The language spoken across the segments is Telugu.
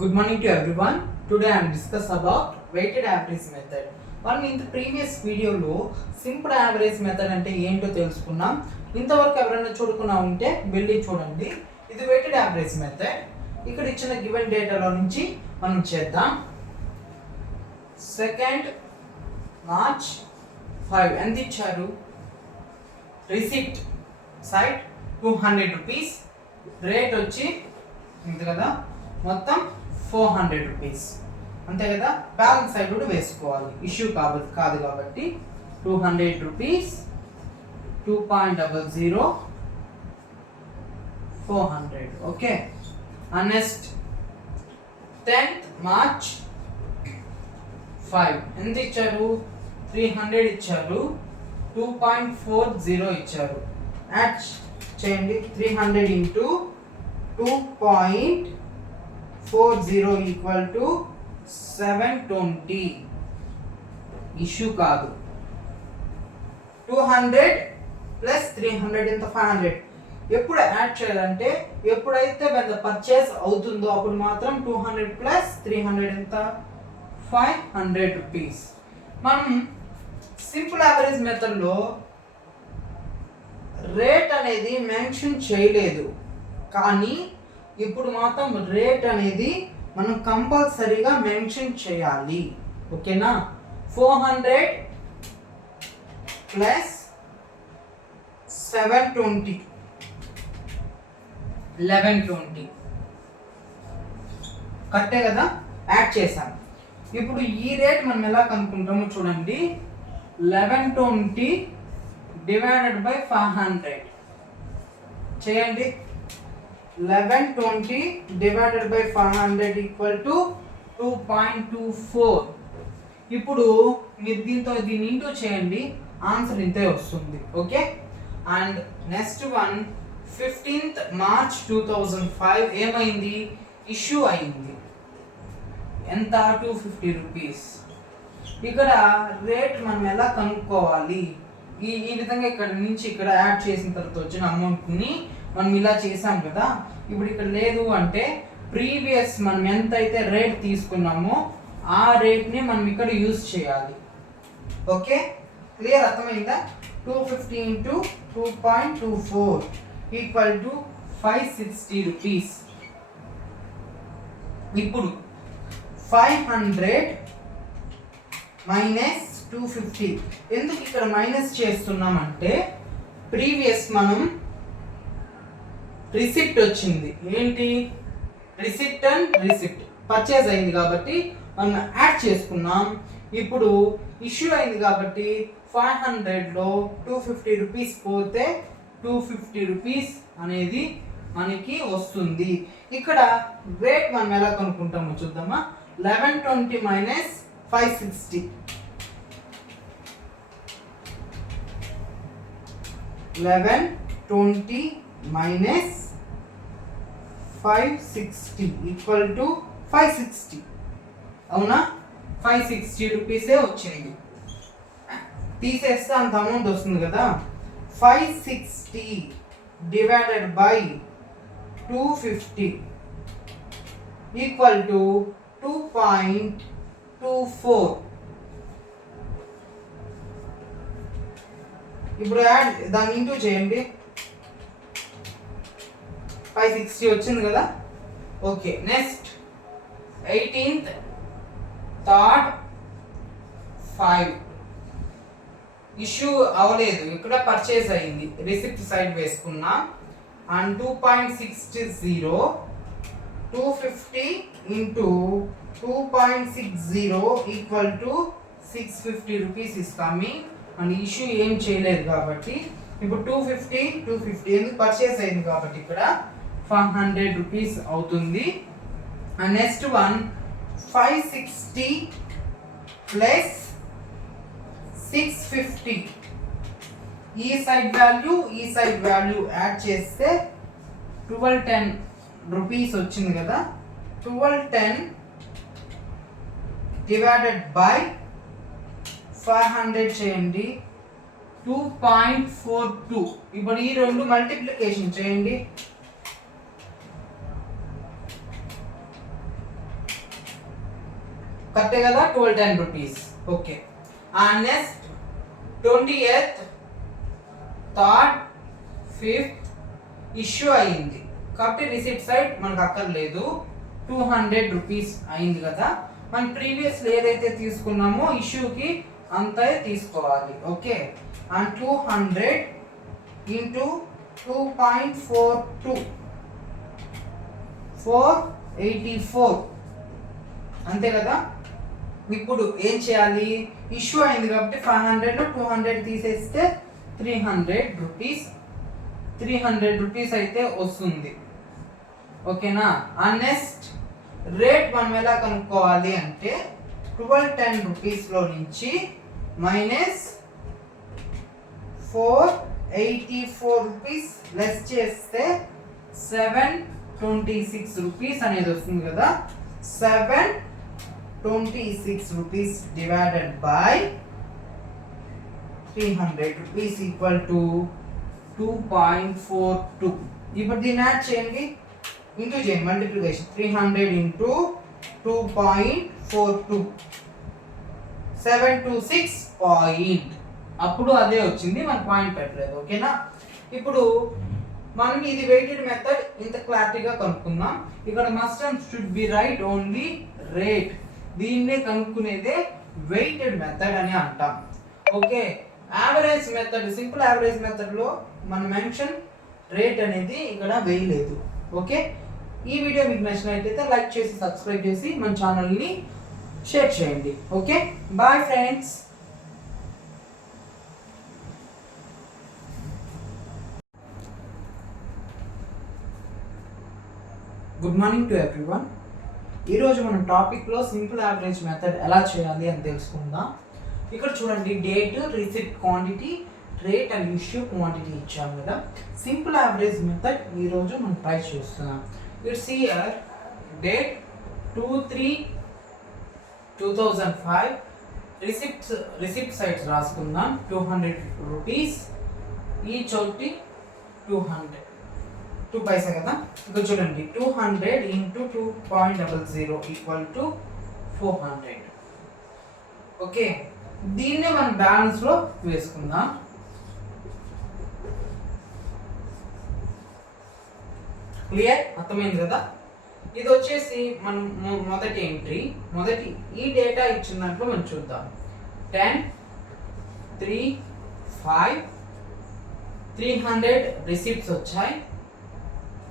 Good morning to everyone. Today I am discuss about weighted average method. మనం ఇంత ప్రీవియస్ వీడియోలో సింపుల్ యావరేజ్ మెథడ్ అంటే ఏంటో తెలుసుకున్నాం. ఇంతవరకు ఎవరైనా చూడకుండా ఉంటే వెళ్ళి చూడండి. ఇది weighted average మెథడ్. ఇక్కడ ఇచ్చిన గివెన్ డేటాలో నుంచి మనం చేద్దాం. 2nd March 5 ఎంత ఇచ్చారు? రిసిప్ట్ సైడ్ 200 రూపీస్, రేట్ వచ్చి ఇంత కదా, మొత్తం 400 రూపీస్ అంతే కదా. బ్యాలెన్స్ సైడ్ కూడా వేసుకోవాలి, ఇష్యూ కాదు కాబట్టి 200 rupees 2.00 400. Okay. And next 10th March 5 ఎంత ఇచ్చారు? 300 ఇచ్చారు, 2.40 ఇచ్చారు. యాడ్ చేయండి. 300 ఇంటూ 2.40 ఈక్వల్ టు 720. ఇష్యూ కాదు. 200 ప్లస్ 300 ఎంత? 500. ఎప్పుడు యాడ్ చేయాలంటే ఎప్పుడైతే పెద్ద పర్చేస్ అవుతుందో అప్పుడు మాత్రం 200 ప్లస్ 300 ఎంత? 500 రూపీస్. మనం సింపుల్ యావరేజ్ మెథడ్లో రేట్ అనేది మెన్షన్ చేయలేదు, కానీ ఇప్పుడు మాత్రం రేట్ అనేది మనం కంపల్సరీగా మెన్షన్ చేయాలి. ఓకేనా? 400 ప్లస్ 720 1120 కరెక్టే కదా, యాడ్ చేశాను. ఇప్పుడు ఈ రేట్ మనం ఎలా కనుక్కుంటామో చూడండి. 1120 డివైడెడ్ బై 500 చేయండి. 1120 డివైడెడ్ బై 500 ఈక్వల్ టు 2.24. ఇప్పుడు మీరు దీన్ని ఇంటూ చేయండి, ఆన్సర్ ఇంతే వస్తుంది. Okay. And next one 15th March 2005 ఏమైంది? ఇష్యూ అయింది. ఎంత? 250 రూపీస్. ఇక్కడ రేట్ మనం ఎలా కనుక్కోవాలి? ఈ విధంగా ఇక్కడ నుంచి ఇక్కడ యాడ్ చేసిన తర్వాత వచ్చిన అమౌంట్ని మనం ఇలా చేసాం కదా. ఇప్పుడు ఇక్కడ లేదు అంటే ప్రీవియస్ మనం ఎంతైతే రేట్ తీసుకున్నామో ఆ రేట్ని మనం ఇక్కడ యూజ్ చేయాలి. Okay, clear? అర్థమైందా? 250 ఇంటూ 2.24 ఈక్వల్ టు 560 రూపీస్. ఇప్పుడు 500 మైనస్ 250. ఎందుకు ఇక్కడ మైనస్ చేస్తున్నామంటే ప్రీవియస్ మనం రిసిప్ట్ వచ్చింది. ఏంటి? రిసిప్ట్ అండ్ రిసిప్ట్ పర్చేజ్ అయింది కాబట్టి మనం యాడ్ చేసుకున్నాం. ఇప్పుడు ఇష్యూ అయింది కాబట్టి 500లో 250 రూపీస్ పోతే 250 రూపీస్ అనేది మనకి వస్తుంది. ఇక్కడ రేట్ మనం ఎలా కనుక్కుంటామో చూద్దామా. 1120 మైనస్ 560. 1120 minus 560 equal to 560. అవునా? 560 రూపీసే వచ్చింది. తీసేస్తే అంత అమౌంట్ వస్తుంది కదా. 560 డివైడెడ్ బై 250 ఈక్వల్ టు 2.24. ఇప్పుడు యాడ్ దాన్ని ఇంటూ చేయండి. 560 వచ్చింది కదా. Okay. Next 18th 3rd 5 issue అవ్వలేదు, ఇక్కడ పర్చేజ్ అయింది. రిసిప్ట్ సైడ్ వేసుకున్నాం. And 2.60 250 into 2.60 equal to 650 rupees is coming. And issue ఏం చేయలేదు కాబట్టి ఇప్పుడు 250 ఎందుకు పర్చేస్ అయింది కాబట్టి ఇక్కడ 500 రూపీస్ అవుతుంది. And next one 560 plus 650. ఈ సైడ్ వాల్యూ యాడ్ చేస్తే 1210 రూపీస్ వచ్చింది కదా. 1210 డివైడెడ్ బై 500 చేయండి. 2.42. ఇప్పుడు ఈ రెండు మల్టిప్లికేషన్ చేయండి. కరెక్టే కదా, 1210 rupees. Okay, and next 20th, 3rd, 5th issue అయింది కాబట్టి రిసిప్ట్ సైడ్ మనకు అక్కర్లేదు. 200 రూపీస్ అయింది కదా, మనం ప్రీవియస్ ఏదైతే తీసుకున్నామో ఇష్యూకి అంతే తీసుకోవాలి. ఓకే, అండ్ 200 ఇంటూ 2.42 484 అంతే కదా. ఇప్పుడు ఏం చేయాలి, ఇష్యూ అయింది కాబట్టి 500 200 తీసేస్తే 300 రూపీస్, 300 రూపీస్ అయితే వస్తుంది. ఓకేనా. అండ్ నెక్స్ట్ రేట్ మనం ఎలా కనుక్కోవాలి అంటే 1210 రూపీస్లో నుంచి మైనస్ 484 రూపీస్ లెస్ చేస్తే 726 రూపీస్ అనేది వస్తుంది కదా. 726 rupees divided by 300 rupees equal to 2.42. ఇప్పుడు దీన్ని యాడ్ చేయండి, ఇంటూ చేయండి, మల్టిప్లికేషన్. 300 ఇంటూ 2.42 726 పాయింట్, అప్పుడు అదే వచ్చింది, మన పాయింట్ పెట్టలేదు. ఓకేనా. ఇప్పుడు మనం ఇది వెయిటెడ్ మెథడ్ ఇంత క్లారిటీగా కనుక్కుందాం. ఇక్కడ must and should be right only rate, దీన్నే కనుక్కునేదే వెయిటెడ్ మెథడ్ అని అంటాం. Okay, average method, simple average method లో మన మెన్షన్ రేట్ అనేది ఇక్కడ వేయలేదు. ఓకే, ఈ వీడియో మీకు నచ్చినట్లయితే లైక్ చేసి సబ్స్క్రైబ్ చేసి మన ఛానల్ని షేర్ చేయండి. Okay, bye friends. Good morning to everyone. ఈరోజు మనం టాపిక్లో సింపుల్ యావరేజ్ మెథడ్ ఎలా చేయాలి అని తెలుసుకుందాం. ఇక్కడ చూడండి, date, receipt quantity, rate and issue quantity ఇచ్చాము కదా. సింపుల్ యావరేజ్ మెథడ్ ఈరోజు మనం ట్రై చేస్తున్నాం. It's here date 2/3/2005, receipt sides రాసుకుందాం. 200 రూపీస్ ఈచ్, ఒకటి 200 2 పైసా కదా. ఇక్కడ చూడండి, 200 ఇంటూ 2.00 ఈక్వల్ టు 400. ఓకే, దీన్నే మనం బ్యాలెన్స్ లో వేసుకుందాం. క్లియర్, అర్థమైంది కదా. ఇది వచ్చేసి మనం మొదటి ఎంట్రీ, మొదటి ఈ డేటా ఇచ్చిన దాంట్లో మనం చూద్దాం. 10 3 5 300 రిసిప్ట్స్ వచ్చాయి,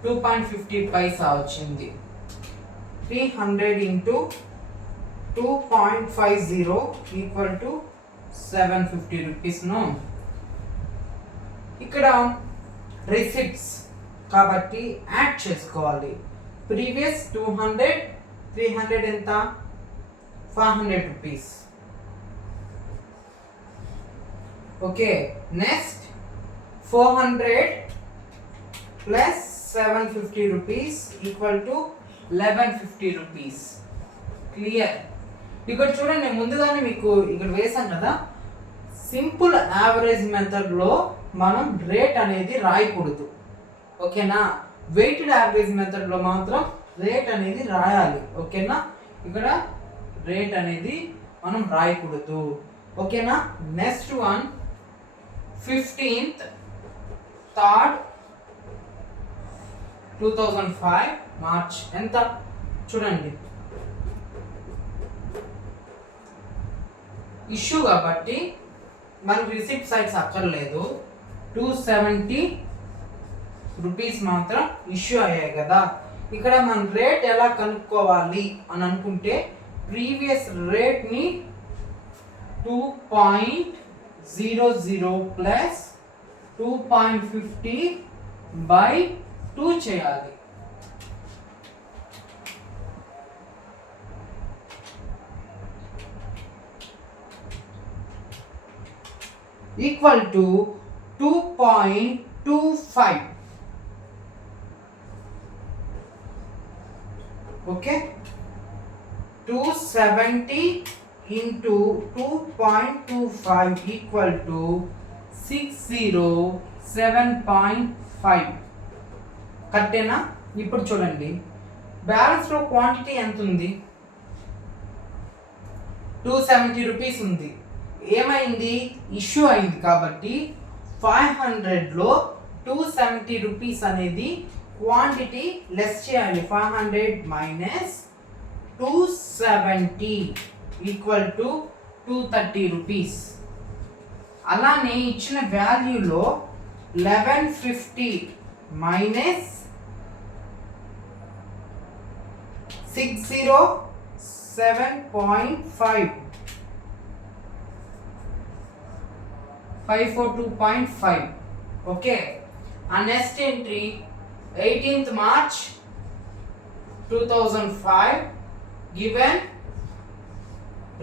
2.50 పైసా వచ్చింది. 300 ఇంటూ 2.50 ఈక్వల్ టు 750 రూపీస్. ఇక్కడ రిసిప్ట్స్ కాబట్టి యాడ్ చేసుకోవాలి. ప్రీవియస్ 200, 300 ఎంత, 500 rupees. Okay, next 400 plus 750 rupees equal to 1150 rupees. Clear. ఇక్కడ చూడండి, ముందుగానే మీకు ఇక్కడ వేసాం కదా. సింపుల్ యావరేజ్ మెథడ్లో మనం రేట్ అనేది రాయకూడదు. ఓకేనా. వెయిటెడ్ యావరేజ్ మెథడ్లో మాత్రం రేట్ అనేది రాయాలి. ఓకేనా. ఇక్కడ రేట్ అనేది మనం రాయకూడదు. ఓకేనా. Next one 15th 3rd 2005 March ఎంత చూడండి. ఇష్యూ కాబట్టి మనకు రిసిప్ట్ సైడ్స్ అక్కర్లేదు. 270 రూపీస్ మాత్రం ఇష్యూ అయ్యాయి కదా. ఇక్కడ మనం రేట్ ఎలా కనుక్కోవాలి అని అనుకుంటే ప్రీవియస్ రేట్ని 2.00 ప్లస్ 2.50 బై 2 చేయాలి. Equal to 2.25. Okay, 270 into 2.25 equal to 607.5. కరెక్టేనా. ఇప్పుడు చూడండి, బ్యాలెన్స్లో క్వాంటిటీ ఎంత ఉంది, 270 రూపీస్ ఉంది. ఏమైంది, ఇష్యూ అయింది కాబట్టి 500లో 270 రూపీస్ అనేది క్వాంటిటీ లెస్ చేయాలి. 500 మైనస్ 270 ఈక్వల్ టు 230 రూపీస్. అలానే ఇచ్చిన వాల్యూలో 1150 మైనస్ 607.5 542.5. ఓకే, ఆ next entry 18th March 2005 given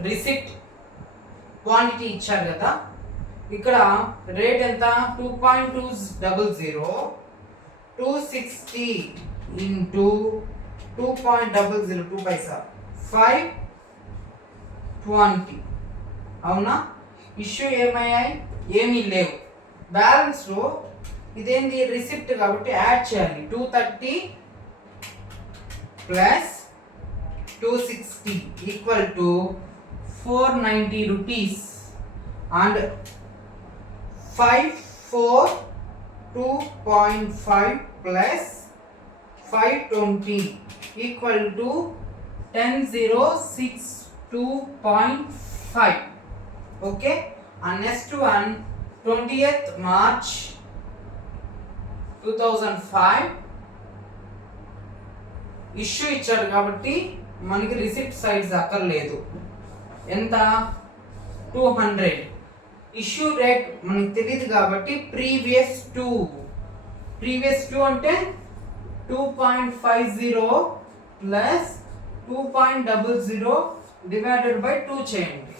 receipt quantity ఇచ్చారు కదా, ఇక్కడ రేట్ ఎంత 2.200 260 ఇంటూ 2.00 2 పైసా 520. అవునా, ఇష్యూ ఏమయ్యాయి, ఏమీ లేవు. బ్యాలెన్స్లో ఇదేంది రిసిప్ట్ కాబట్టి యాడ్ చేయాలి. 230 plus 260 equal to 490 rupees and 542.5 plus 520 equal to 10062.5. Okay, and next one 20th March 2005 issue ఇచ్చారు కాబట్టి మనకి రిసిప్ట్ సైజ్ అక్కర్లేదు. ఎంత 200. ఇష్యూ రేట్ మనకి తెలియదు కాబట్టి ప్రీవియస్ టూ అంటే 2.50 ప్లస్ 2.00 డివైడెడ్ బై 2 చేయండి.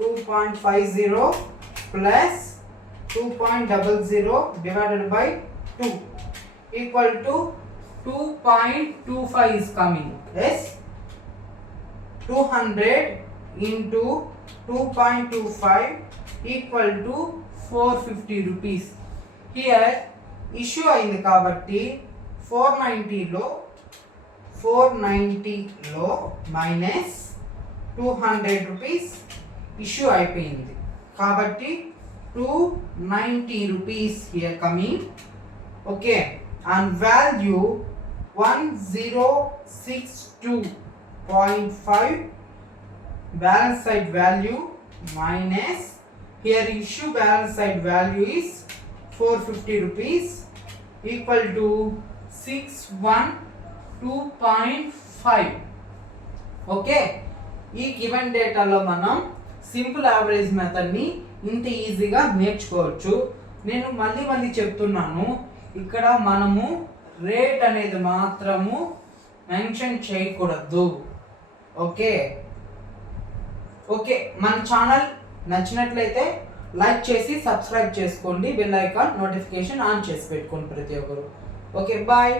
2.50 plus 2.00 divided by 2 equal to 2.25 is coming. Yes, 200 into 2.25 equal to 450 rupees. Here issue అయింది కాబట్టి 490లో మైనస్ 200 రూపీస్ ఇష్యూ అయిపోయింది కాబట్టి 290 rupees here coming. Okay, and value 1062.5 balance side value minus here issue balance side value is 450 rupees equal to 612.5. Okay, ఈ గివెన్ డేటాలో మనం సింపుల్ యావరేజ్ మెథడ్ని ఇంత ఈజీగా నేర్చుకోవచ్చు. నేను మళ్ళీ చెప్తున్నాను, ఇక్కడ మనము రేట్ అనేది మాత్రము మెన్షన్ చేయకూడదు. ఓకే, మన ఛానల్ నచ్చినట్లయితే లైక్ చేసి సబ్స్క్రైబ్ చేసుకోండి, బెల్ ఐకాన్ నోటిఫికేషన్ ఆన్ చేసి పెట్టుకోండి ప్రతి ఒక్కరు. Okay, bye.